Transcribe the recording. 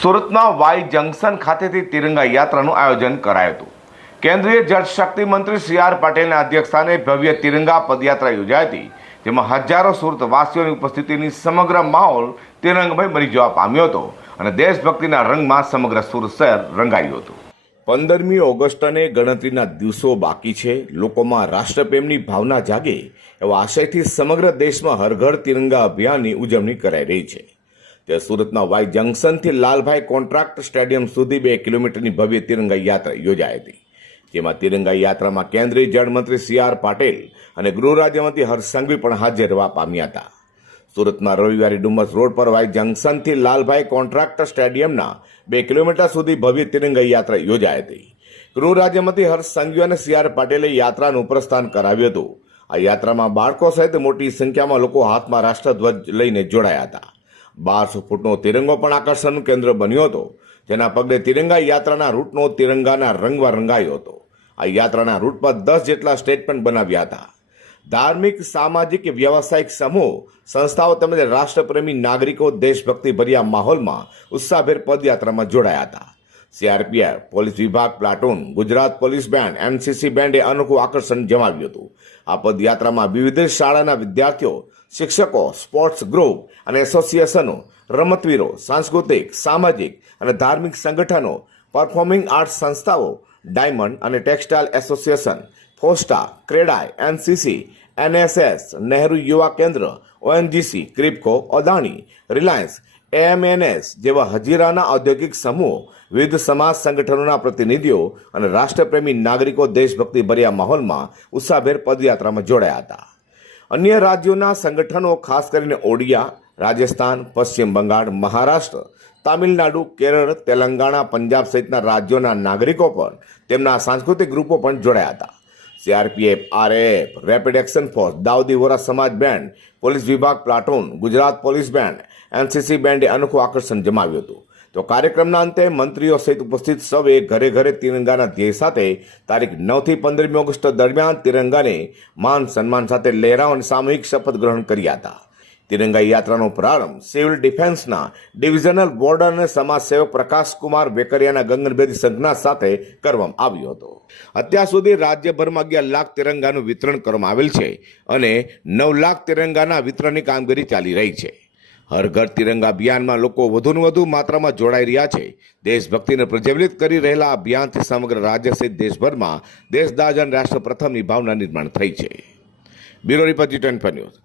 સુરતના Y junction ખાતેથી તિરંગા યાત્રાનું આયોજન કરાયું હતું. કેન્દ્રીય જળશક્તિ મંત્રી સી આર પાટીલના અધ્યક્ષસ્થાને ભવ્ય તિરંગા પદયાત્રા યોજાઈ હતી, જેમાં હજારો સુરતવાસીઓની ઉપસ્થિતિની સમગ્ર માહોલ તિરંગમય બની જવા પામ્યો હતો અને દેશભક્તિના રંગમાં સમગ્ર સુરત શહેર રંગાયું હતું. 15મી ઓગસ્ટને ગણતરીના દિવસો બાકી છે. લોકોમાં રાષ્ટ્રપ્રેમની ભાવના જાગે એવા આશયથી સમગ્ર દેશમાં હર ઘર તિરંગા અભિયાનની ઉજવણી કરાઈ રહી છે. તે સુરતના વાય જંકશનથી લાલભાઈ કોન્ટ્રાક્ટ સ્ટેડિયમ સુધી 2 કિલોમીટરની ભવ્ય તિરંગા યાત્રા યોજાઈ હતી, જેમાં તિરંગા યાત્રામાં કેન્દ્રીય જળમંત્રી સી આર પાટીલ અને ગૃહ રાજ્યમંત્રી હર્ષ સંઘવી પણ હાજર રહેવા પામ્યા હતા. સુરતમાં રવિવારે ડુમસ રોડ પર વાય જંકશનથી લાલભાઈ કોન્ટ્રાક્ટ સ્ટેડિયમના 2 કિલોમીટર સુધી ભવ્ય તિરંગા યાત્રા યોજાઈ હતી. ગૃહ રાજ્યમંત્રી હર્ષ સંઘવી અને સી આર પાટીલે યાત્રાનું પ્રસ્થાન કરાવ્યું હતું. આ યાત્રામાં બાળકો સહિત મોટી સંખ્યામાં લોકો હાથમાં રાષ્ટ્રધ્વજ લઈને જોડાયા હતા. 1200 ફૂટનો તિરંગો પણ આકર્ષણનું કેન્દ્ર બન્યો હતો, જેના પગલે તિરંગા યાત્રાના રૂટનો તિરંગાના રંગમાં રંગાયો હતો. આ યાત્રાના રૂટ પર 10 જેટલા સ્ટેજ પણ બનાવ્યા હતા. ધાર્મિક, સામાજિક, વ્યવસાયિક સમૂહ, સંસ્થાઓ તેમજ રાષ્ટ્રપ્રેમી નાગરિકો દેશભક્તિભર્યા માહોલમાં ઉત્સાહભેર પદયાત્રામાં જોડાયા હતા. સીઆરપીએફ, પોલીસ વિભાગ, platoon, Gujarat police band, NCC બેન્ડે અનોખું આકર્ષણ જમાવ્યું હતું. આ પદયાત્રામાં વિવિધ શાળાના વિદ્યાર્થીઓ, શિક્ષકો, સ્પોર્ટ્સ ગ્રુપ અને એસોસિએશનો, રમતવીરો, સાંસ્કૃતિક, સામાજિક અને ધાર્મિક સંગઠનો, પરફોર્મિંગ આર્ટ્સ સંસ્થાઓ, ડાયમંડ અને textile association, FOSTA, CREDAI, NCC, NSS, Nehru Yuva Kendra, ONGC, KRIBHCO, Adani, Reliance, AMNS જેવા હજીરાના ઔદ્યોગિક સમૂહો, વિવિધ સમાજ સંગઠનોના પ્રતિનિધિઓ અને રાષ્ટ્રપ્રેમી નાગરિકો દેશભક્તિભર્યા માહોલમાં ઉત્સાહભેર પદયાત્રામાં જોડાયા હતા. અન્ય રાજ્યોના સંગઠનો, ખાસ કરીને ઓડિયા, રાજસ્થાન, પશ્ચિમ બંગાળ, મહારાષ્ટ્ર, તામિલનાડુ, કેરળ, તેલંગાણા, પંજાબ સહિતના રાજ્યોના નાગરિકો પણ તેમના સાંસ્કૃતિક ગ્રુપો પણ જોડાયા હતા. CRPF, RAF, rapid action force, Dawoodi Bohra સમાજ બેન્ડ, પોલીસ વિભાગ, platoon, Gujarat police band, NCC બેન્ડે અનોખું આકર્ષણ જમાવ્યું હતું. તો કાર્યક્રમના અંતે મંત્રીઓ સહિત ઉપસ્થિત સૌએ ઘરે ઘરે તિરંગાના ધ્યેય સાથે તારીખ 9 થી 15મી ઓગસ્ટ દરમિયાન તિરંગાને માન સન્માન સાથે લહેરાવવાની સામૂહિક શપથ ગ્રહણ કર્યા હતા. તિરંગા યાત્રાનો પ્રારંભ સિવિલ ડિફેન્સના ડિવિઝનલ બોર્ડર અને સમાજસેવક પ્રકાશકુમાર વેકરિયાના ગગનભેદી સંજ્ઞા સાથે કરવામાં આવ્યો હતો. અત્યાર સુધી રાજ્યભરમાં 11 લાખ તિરંગાનું વિતરણ કરવામાં આવેલ છે અને 9 લાખ તિરંગાના વિતરણની કામગીરી ચાલી રહી છે. હર ઘર તિરંગા અભિયાનમાં લોકો વધુને વધુ માત્રામાં જોડાઈ રહ્યા છે. દેશભક્તિને પ્રજ્વલિત કરી રહેલા અભિયાનથી સમગ્ર રાજ્ય સહિત દેશભરમાં દેશદાજ અને રાષ્ટ્ર પ્રથમની ભાવના નિર્માણ થઈ છે. Bureau report G24 news.